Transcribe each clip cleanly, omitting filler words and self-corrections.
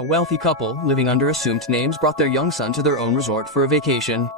A wealthy couple, living under assumed names, brought their young son to their own resort for a vacation.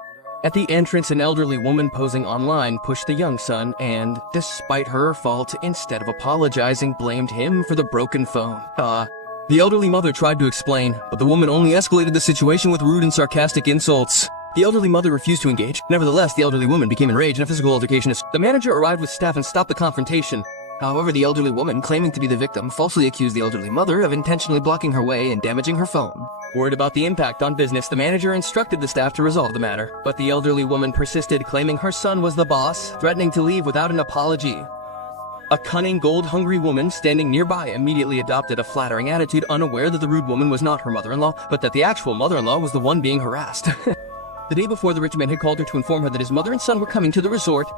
At the entrance, an elderly woman posing online pushed the young son and, despite her fault, instead of apologizing, blamed him for the broken phone. The elderly mother tried to explain, but the woman only escalated the situation with rude and sarcastic insults. The elderly mother refused to engage. Nevertheless, the elderly woman became enraged and a physical altercation ensued. The manager arrived with staff and stopped the confrontation. However, the elderly woman, claiming to be the victim, falsely accused the elderly mother of intentionally blocking her way and damaging her phone. Worried about the impact on business, the manager instructed the staff to resolve the matter. But the elderly woman persisted, claiming her son was the boss, threatening to leave without an apology. A cunning, gold-hungry woman standing nearby immediately adopted a flattering attitude, unaware that the rude woman was not her mother-in-law, but that the actual mother-in-law was the one being harassed. The day before, the rich man had called her to inform her that his mother and son were coming to the resort.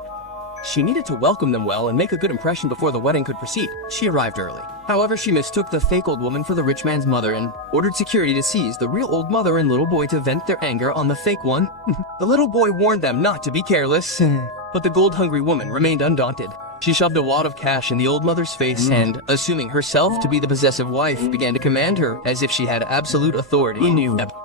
She needed to welcome them well and make a good impression before the wedding could proceed. She arrived early. However, she mistook the fake old woman for the rich man's mother and ordered security to seize the real old mother and little boy to vent their anger on the fake one. The little boy warned them not to be careless, but the gold-hungry woman remained undaunted. She shoved a wad of cash in the old mother's face and, assuming herself to be the possessive wife, began to command her as if she had absolute authority.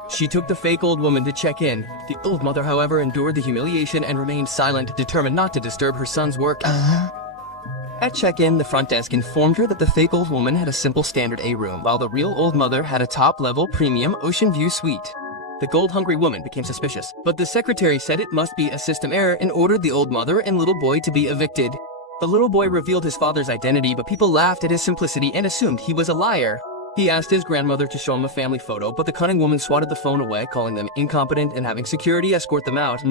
She took the fake old woman to check in. The old mother, however, endured the humiliation and remained silent, determined not to disturb her son's work. At check-in, the front desk informed her that the fake old woman had a simple standard A room, while the real old mother had a top-level premium ocean view suite. The gold-hungry woman became suspicious, but the secretary said it must be a system error and ordered the old mother and little boy to be evicted. The little boy revealed his father's identity, but people laughed at his simplicity and assumed he was a liar. He asked his grandmother to show him a family photo, but the cunning woman swatted the phone away, calling them incompetent and having security escort them out.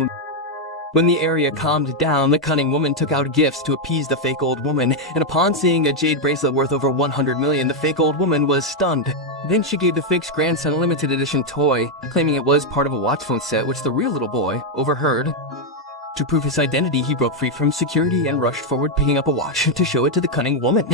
When the area calmed down, the cunning woman took out gifts to appease the fake old woman, and upon seeing a jade bracelet worth over 100 million, the fake old woman was stunned. Then she gave the fake's grandson a limited edition toy, claiming it was part of a watch phone set, which the real little boy overheard. To prove his identity, he broke free from security and rushed forward, picking up a watch to show it to the cunning woman.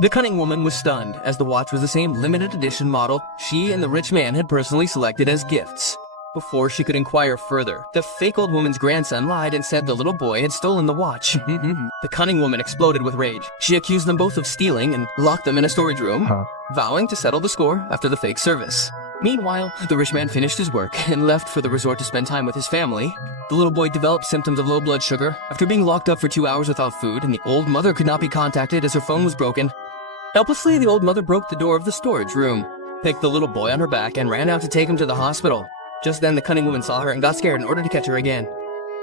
The cunning woman was stunned, as the watch was the same limited edition model she and the rich man had personally selected as gifts. Before she could inquire further, the fake old woman's grandson lied and said the little boy had stolen the watch. The cunning woman exploded with rage. She accused them both of stealing and locked them in a storage room, vowing to settle the score after the fake service. Meanwhile, the rich man finished his work and left for the resort to spend time with his family. The little boy developed symptoms of low blood sugar after being locked up for 2 hours without food, and the old mother could not be contacted as her phone was broken. Helplessly, the old mother broke the door of the storage room, picked the little boy on her back, and ran out to take him to the hospital. Just then, the cunning woman saw her and got scared in order to catch her again.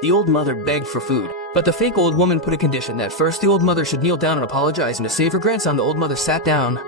The old mother begged for food, but the fake old woman put a condition that first the old mother should kneel down and apologize, and to save her grandson, the old mother sat down.